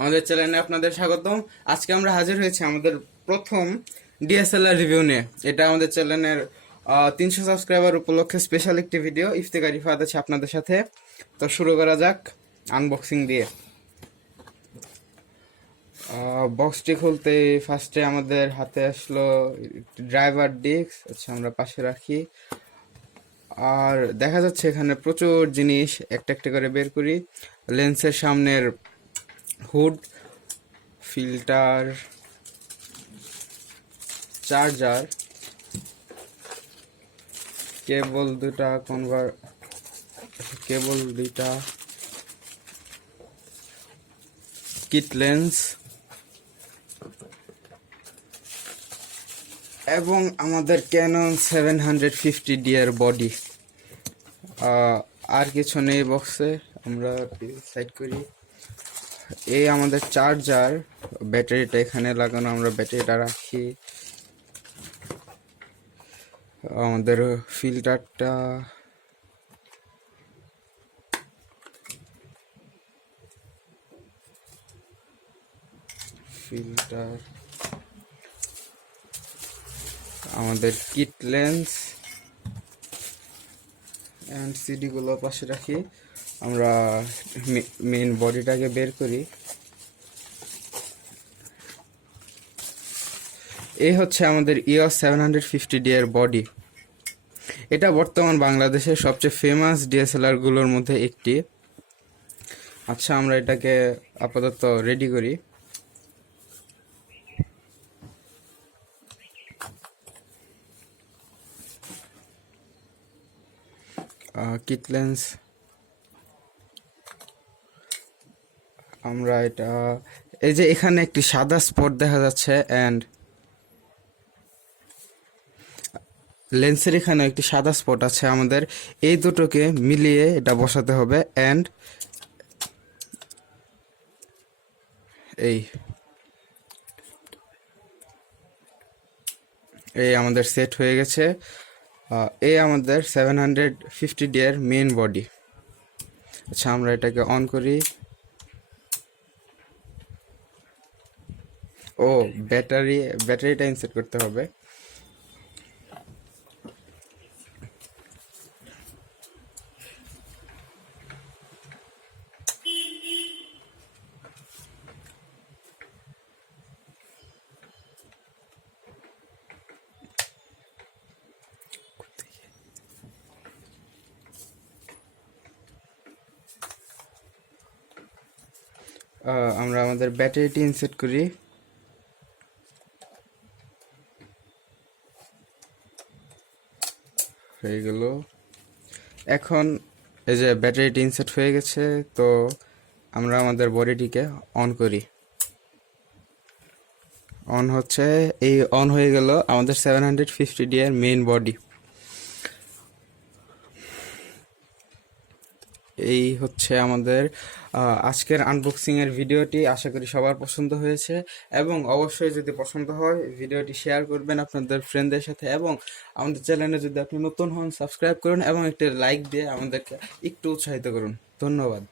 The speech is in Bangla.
আমাদের চ্যানেলে আপনাদের স্বাগতম। আজকে আমরা হাজির হয়েছি আমাদের প্রথম ডিএসএলআর রিভিউ নিয়ে। এটা আমাদের চ্যানেলের 300 সাবস্ক্রাইবার উপলক্ষে স্পেশাল একটি ভিডিও। ইফতেকার ইফাত আছে আপনাদের সাথে। তো শুরু করা যাক আনবক্সিং দিয়ে। বক্সটি খুলতে ফার্স্টে আমাদের হাতে আসলো ড্রাইভার ডিস্ক। আচ্ছা, আমরা পাশে রাখি। আর দেখা যাচ্ছে এখানে প্রচুর জিনিস একটা একটা করে বের করি। লেন্সের সামনের হুড, ফিল্টার, চার্জার, কেবল দুটা, কিট লেন্স এবং আমাদের ক্যানন 750D এর বডি। আর কিছু নেই বক্সে, আমরা সাইড করি। এই আমাদের চার্জার, ব্যাটারিটা এখানে লাগানো, আমরা ব্যাটারিটা রাখি। আমাদের ফিল্টারটা, আমাদের কিট লেন্স অ্যান্ড সিডি গুলো পাশে রাখি। আমরা মেইন বডিটাকে বের করি। এই হচ্ছে আমাদের EOS 750D এর বডি। এটা বর্তমান বাংলাদেশের সবচেয়ে ফেমাস ডিএসএলআর গুলোর মধ্যে একটি। আচ্ছা, আমরা এটাকে আপাতত রেডি করি। কিট লেন্স, আমরা এটা, এই যে এখানে একটি সাদা স্পট দেখা যাচ্ছে, অ্যান্ড লেন্সের এখানে একটি সাদা স্পট আছে। আমাদের এই দুটোকে মিলিয়ে এটা বসাতে হবে। অ্যান্ড এই আমাদের সেট হয়ে গেছে। এই আমাদের 750D এর মেইন বডি। আচ্ছা, আমরা এটাকে অন করি। ও, ব্যাটারিটা ইনসার্ট করতে হবে। আমরা আমাদের ব্যাটারিটি ইনসার্ট করি। হয়ে গেল। এখন এই যে ব্যাটারিটি ইনসার্ট হয়ে গেছে, তো আমরা আমাদের বডিটিকে অন করি। অন হচ্ছে, এই অন হয়ে গেল আমাদের 750D এর মেইন বডি। এই হচ্ছে আমাদের আজকের আনবক্সিং এর ভিডিওটি। আশা করি সবার পছন্দ হয়েছে, এবং অবশ্যই যদি পছন্দ হয় ভিডিওটি শেয়ার করবেন আপনাদের ফ্রেন্ডদের সাথে, এবং আমাদের চ্যানেলে যদি আপনি নতুন হন সাবস্ক্রাইব করুন এবং একটা লাইক দিয়ে আমাদেরকে একটু উৎসাহিত করুন। ধন্যবাদ।